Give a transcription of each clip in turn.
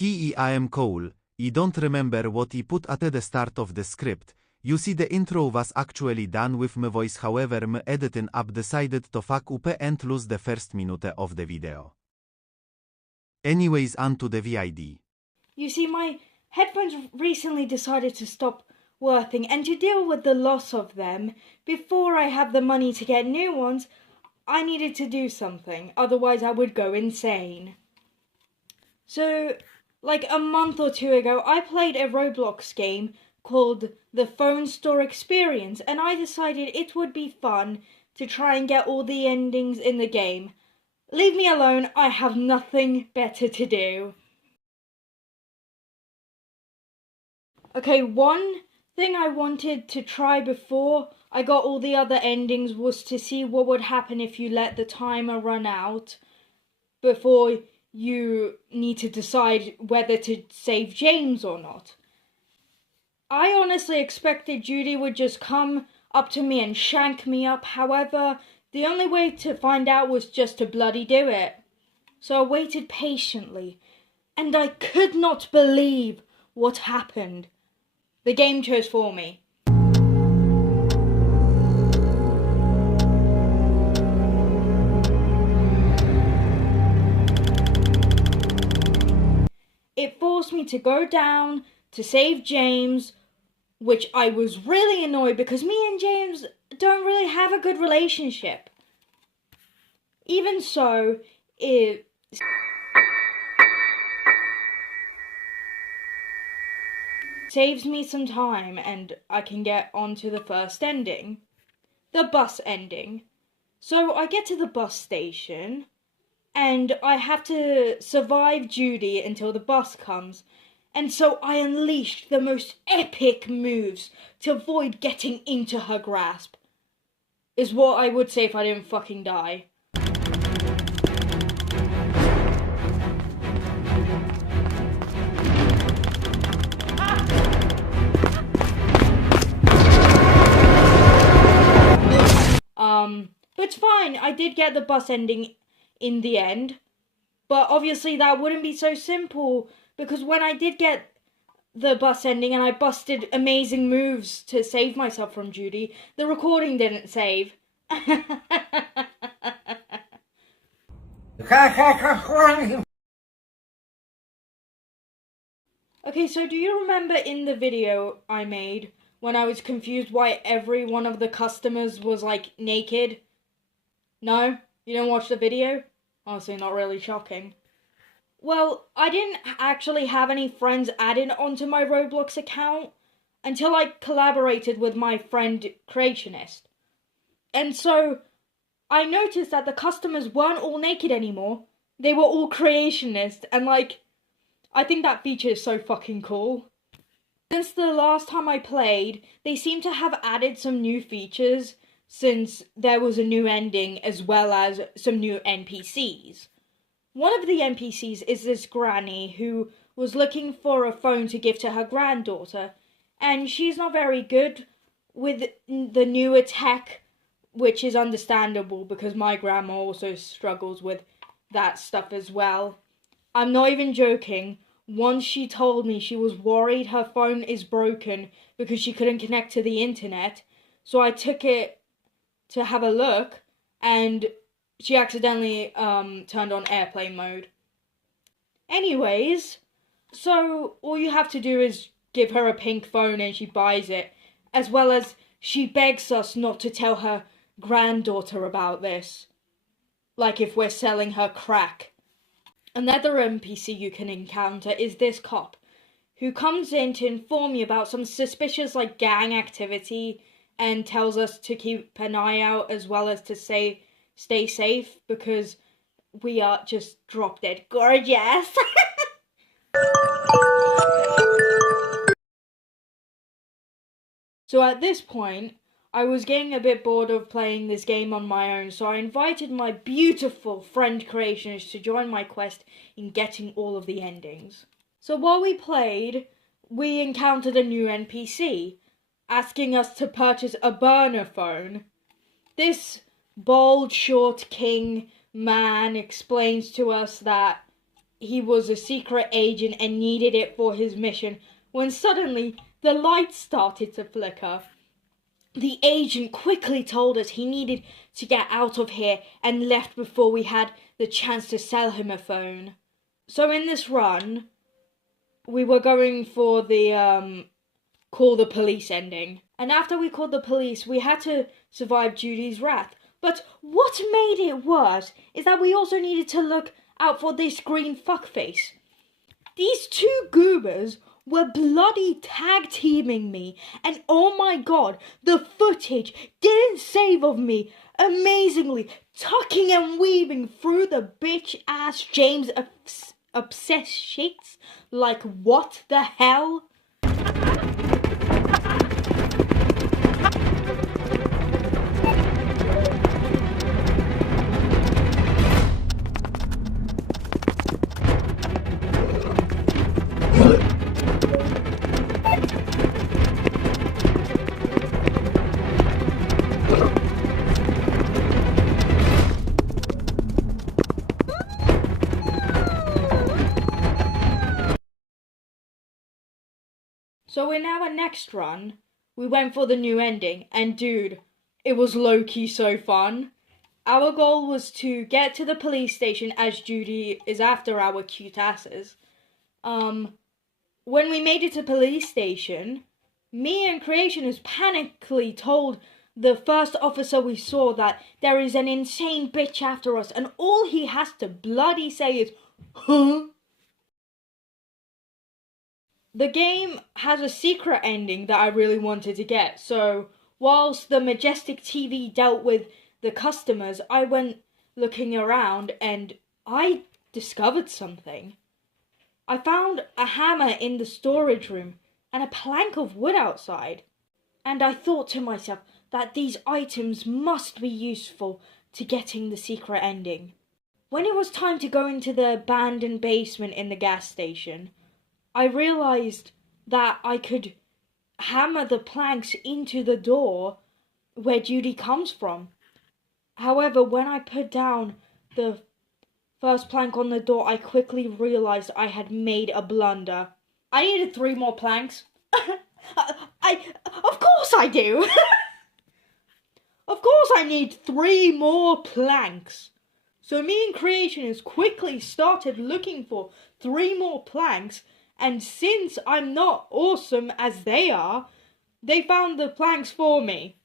I am Cole. I don't remember what I put at the start of the script. You see the intro was actually done with my voice, however my editing app decided to fuck up and lose the first minute of the video. Anyways, on to the VID. You see, my headphones recently decided to stop working, and to deal with the loss of them, before I have the money to get new ones, I needed to do something, otherwise I would go insane. So, like a month or two ago, I played a Roblox game called The Phone Store Experience, and I decided it would be fun to try and get all the endings in the game. Leave me alone, I have nothing better to do. Okay, one thing I wanted to try before I got all the other endings was to see what would happen if you let the timer run out before you need to decide whether to save James or not. I honestly expected Judy would just come up to me and shank me up. However, the only way to find out was just to bloody do it. So I waited patiently, and I could not believe what happened. The game chose for me. It forced me to go down to save James, which I was really annoyed because me and James don't really have a good relationship. Even so, it saves me some time and I can get on to the first ending. The bus ending. So I get to the bus station and I have to survive Judy until the bus comes. And so I unleashed the most epic moves to avoid getting into her grasp. Is what I would say if I didn't fucking die. But it's fine, I did get the bus ending in the end. But obviously that wouldn't be so simple, because when I did get the bus ending and I busted amazing moves to save myself from Judy, the recording didn't save. Okay, so do you remember in the video I made when I was confused why every one of the customers was like naked? No? You didn't watch the video? Honestly, not really shocking. Well, I didn't actually have any friends added onto my Roblox account until I collaborated with my friend Creationist. And so I noticed that the customers weren't all naked anymore. They were all Creationist, and like, I think that feature is so fucking cool. Since the last time I played, they seem to have added some new features since there was a new ending as well as some new NPCs. One of the NPCs is this granny who was looking for a phone to give to her granddaughter, and she's not very good with the newer tech, which is understandable because my grandma also struggles with that stuff as well. I'm not even joking. Once she told me she was worried her phone is broken because she couldn't connect to the internet, so I took it to have a look, and she accidentally turned on airplane mode. Anyways, so all you have to do is give her a pink phone and she buys it, as well as she begs us not to tell her granddaughter about this, like if we're selling her crack. Another NPC you can encounter is this cop, who comes in to inform you about some suspicious like gang activity and tells us to keep an eye out as well as to stay safe because we are just drop dead gorgeous. So at this point, I was getting a bit bored of playing this game on my own, so I invited my beautiful friend Creationist to join my quest in getting all of the endings. So while we played, we encountered a new NPC, asking us to purchase a burner phone. This bald, short king man explains to us that he was a secret agent and needed it for his mission, when suddenly the lights started to flicker. The agent quickly told us he needed to get out of here and left before we had the chance to sell him a phone. So in this run, we were going for the call the police ending. And after we called the police, we had to survive Judy's wrath. But what made it worse is that we also needed to look out for this green fuckface. These two goobers were bloody tag teaming me, and oh my god, the footage didn't save of me amazingly tucking and weaving through the bitch ass James obsessed shits. Like, what the hell? So in our next run, we went for the new ending, and dude, it was low-key so fun. Our goal was to get to the police station as Judy is after our cute asses. When we made it to the police station, me and Creationist panically told the first officer we saw that there is an insane bitch after us, and all he has to bloody say is, huh? The game has a secret ending that I really wanted to get, so whilst the Majestic TV dealt with the customers, I went looking around and I discovered something. I found a hammer in the storage room and a plank of wood outside, and I thought to myself that these items must be useful to getting the secret ending. When it was time to go into the abandoned basement in the gas station, I realized that I could hammer the planks into the door where Judy comes from. However, when I put down the first plank on the door, I quickly realized I had made a blunder. I needed 3 more planks. Of course I do. Of course I need 3 more planks. So me and Creationist quickly started looking for 3 more planks. And since I'm not awesome as they are, they found the planks for me.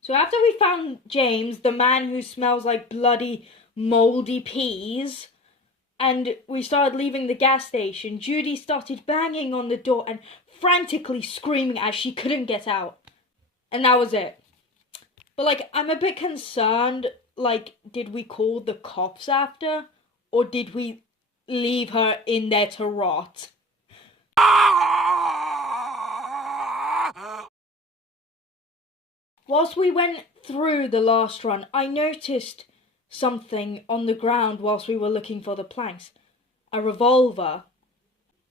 So after we found James, the man who smells like bloody moldy peas, and we started leaving the gas station, Judy started banging on the door and frantically screaming as she couldn't get out. And that was it. But like, I'm a bit concerned, like, did we call the cops after? Or did we leave her in there to rot? Whilst we went through the last run, I noticed something on the ground whilst we were looking for the planks. A revolver.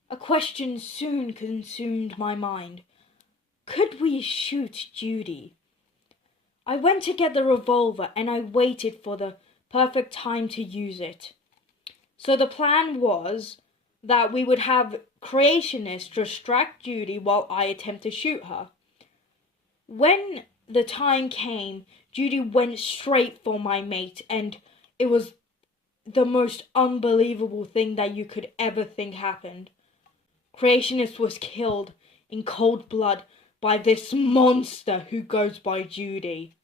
A question soon consumed my mind. Could we shoot Judy? I went to get the revolver and I waited for the perfect time to use it. So the plan was that we would have Creationist distract Judy while I attempt to shoot her. When the time came, Judy went straight for my mate, and it was the most unbelievable thing that you could ever think happened. Creationist was killed in cold blood by this monster who goes by Judy.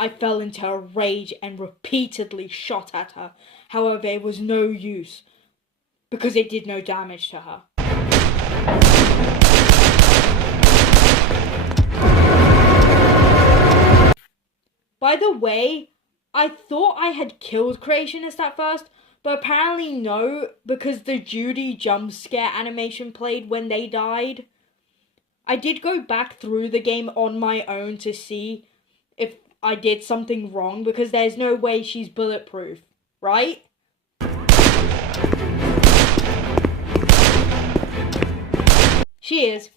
I fell into a rage and repeatedly shot at her. However, it was no use, because it did no damage to her. By the way, I thought I had killed Creationist at first, but apparently no, because the Judy jump scare animation played when they died. I did go back through the game on my own to see if I did something wrong, because there's no way she's bulletproof, right? She is.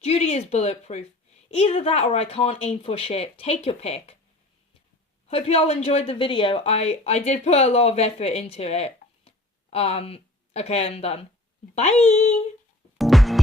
Judy is bulletproof. Either that or I can't aim for shit. Take your pick. Hope y'all enjoyed the video. I did put a lot of effort into it. Okay, I'm done. Bye!